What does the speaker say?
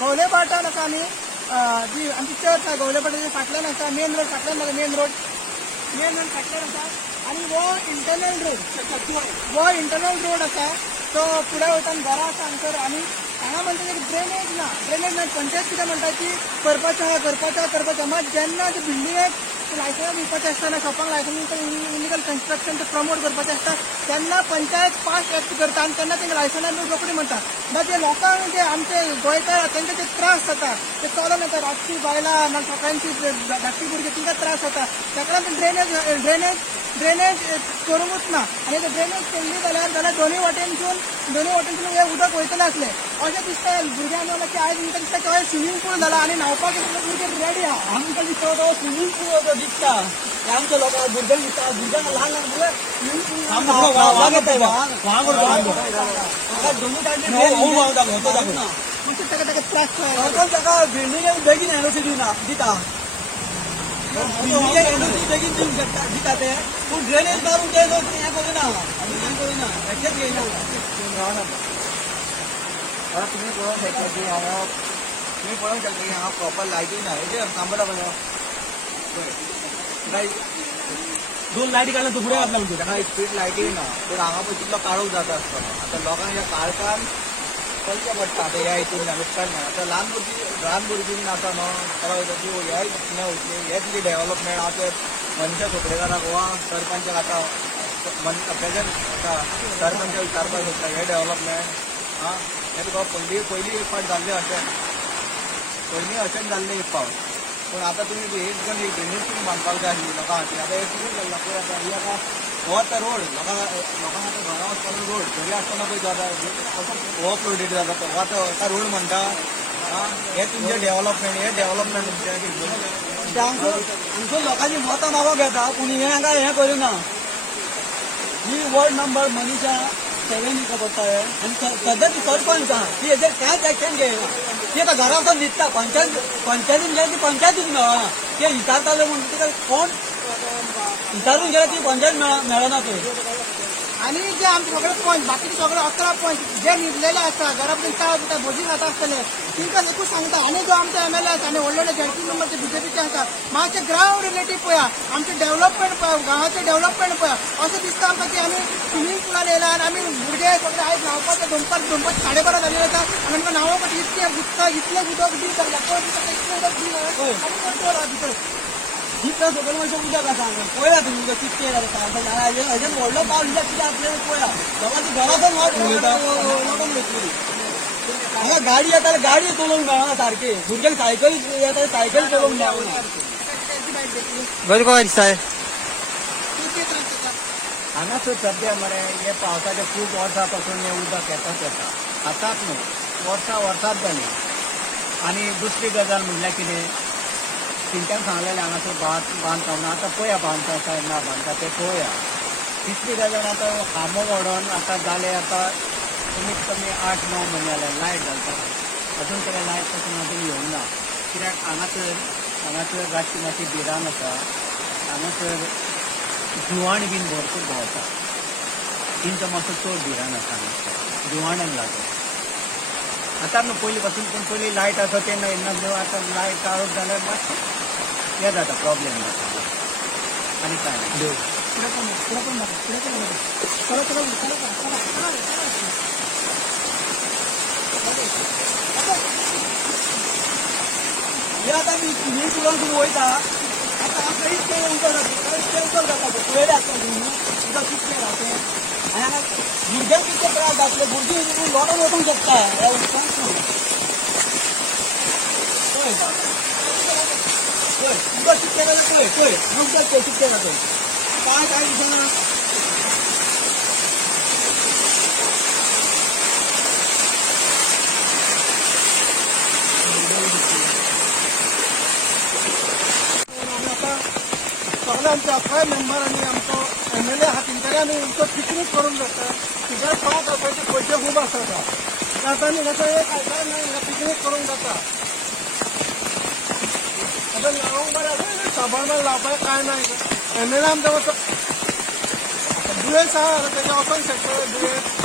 गवले पाटान आसा आमी जी आमची चर्च आसा गवले पाटाच्या फाटल्यान आसा मेन रोड फाटल्यान मेन रोड फाटल्यान आसा आनी वो इंटरनल रोड आसा तो फुडें वयताना घरां आसा हांगसर आनी हांगा म्हणटा ड्रेनेज ना पंचायत कितें म्हणटा की करपाचें मात जेन्ना ते बिल्डिंगेक लायसन्स दिवपाचें आसता ना शॉपांक लायसन्स इलिगल कन्स्ट्रक्शन ते प्रमोट करपाचें आसता तेन्ना पंचायत पास एक्ट करता आनी तेन्ना तांकां लायसन्स रोखडी म्हणटा मात जे लोकांक जे आमचे गोंयकार तांकां ते त्रास जाता ते चलोन येता रातची बायलां मागीर सकाळची धाकटी भुरगीं तांकां त्रास जाता ताका लागून ड्रेनेज करूंकूच ना आनी ते ड्रेनेज केल्ली जाल्यार दोनूय वाटेनसून हे उदक वयतलें आसलें अशें दिसता भुरग्यांक म्हणल्यार की आयज म्हाका दिसता की स्विमींग पूल जाला आनी न्हांवपाक भुरगे रेडी आहा आमकां दिसता तो स्विमींग पूल दिसता आमच्या लोकांक भुरग्यांक दिसता भुरग्यांक ल्हान मुलं स्विमींग पूल त्रास बिल्डिंग बेगीन एनओसी दिता बेगीन दिवंक शकता दिता ते पूण ड्रेनेज मारून ते हें करिना एक्शन घेयना तुम्ही पळोवंक शकता की हांगा तुम्ही पळोवंक शकता की हांगा प्रॉपर लायटींग ना हेजे सांबाळा पळय लायट 2 लायटी घालून तूं फुडें घातला म्हणजे ताका स्ट्रीट लायटींग ना पूण हांगा पळय कितलो काळोख जाता आसतलो आतां लोकांक ह्या काळखान चलचें पडटा आतां ह्या हितून उदकान ना आतां ल्हान भुरगीं आसा न्हू ताका वयता की हे कितें वयतली हे कितें डेव्हलपमेंट हांव ते मनशा चोपडेकाराक वा सरपंचाक आतां प्रेजेंट आतां सरपंच विचारपाक सोदता हे डेव्हलपमेंट हे तुका पयलीं एक फावट जाल्लें अशेंच जाल्लें एक फावट पूण आतां तुमी एक ड्रेनेज तुमी बांदपाक जाय आसली लोकां खातीर आतां हे कितें जाल्ला पळय आतां ही आतां हो आतां रोड लोकांक आतां घरा वचपाचो रोड घरी आसतना पळय तो आतां लोडेड जाता तो आतां रोड म्हणटा हे तुमचें डेव्हलपमेंट आमच्या लोकांची मतां मागोवंक घेता पूण हे हांगा हें करिना ही वॉर्ड नंबर मनीषा 7 का पडटा आनी सध्या ती सरपंच आहा ती हेजेर कांयच एक्शन घेयना ती आतां घरा वचून न्हिदता पंचायतीन गेल्यार ती पंचायतीच मेळना ते विचारताले म्हणून तिका कोण विचारून गेल्यार ती पंचायत मेळना ते आनी जे आमचे सगळे पंच बाकीचे सगळे 11 पंच जे न्हिदलेले आसता घरा कडेन भोजी जाता आसतले तिंकां एकूच सांगता आनी जो आमचे एमएलए आसा आनी व्हडले झेडपी मेंबरचे बीजेपीचे आसा मातशे ग्राउंड रिलेटीव पळया आमचे डेव्हलपमेंट पळया गांवाचें डेव्हलपमेंट पळया अशें दिसता आमकां की आमी स्विमींग पुलान येयला आनी आमी भुरगे सगळे आयज न्हांवपाचे दनपार 12:30 जाल्ले आसा आनी आमकां न्हांवपाक इतलें उदक बील जाल्लें इतलें उदक बील आमी कंट्रोल आहा भितर इतलं सगळं म्हणजे उदक आसा पळया तुमी उदक कितकें जाता हेजेर व्हडलो पावस दिल्यार कितें आपल्याला पळया लोकांची घरासून लोकांक घेतली हांगा गाडी येता जाल्यार गाडी चलोवंक मेळना सारकी भुरग्यांक सायकल येता सायकल चलोवंक मेळना बरें कशें दिसता हांगासर सद्या मरे हे पावसाचे खूब वर्सां पासून हे उदक येता आतांच न्हू वर्सांच जाली आनी दुसरी गजाल म्हणल्यार कितें तेंच्यांनी सांगलेलें हांगासर बांदता म्हणून आतां पळया बांदता काय ना बांदता तें पळया तिसरी गजाल आतां हामो वाडोवन आतां जाले आतां कमीत कमी 8-9 म्हयने जाले लायट घालता अजून तरी लायट पासून अजून येवंक ना कित्याक हांगासर रातची मातशी भिरान आसा हांगासर जुवाण बीन भरपूर भोंवता तिंचो मातसो चड भिरान आसा हांगासर जुवाणांक लागून आतां न्हू पयलीं पासून पूण पयलीं लायट आसा तेन्ना येना आतां लायट काळोख जाल्यार मातशें हें जाता प्रॉब्लेम जाता आनी कांय ना हे आतां मी स्विमींग पुलान तूं वयता आतां आमकां इतकें उदक जाता पळयलें आसता तुमी उदक कितकें जाता आनी हांगा भुरग्यांक कितके त्रास जातले भुरगीं लोटान वचूंक शकता ह्या उदकान उदक कितकें जाता पळय उदक कितकें जाता कांय दिसना सगळे आमचे 11 मेंबर आनी आमचो एमएलए आहा तेंच्यानी आमी उदक पिकनीक करूंक जाता कित्याक पावस जावपाचे पयशे खूब आसता आतां आमी कसो एक आयतार ना पिकनीक करूंक जाता आतां न्हांवूंक बरें आसा साबण लावपाक कांय ना एमएलए आमचो दुयेंस आहा तेजे वचोंक शकता दुयेंस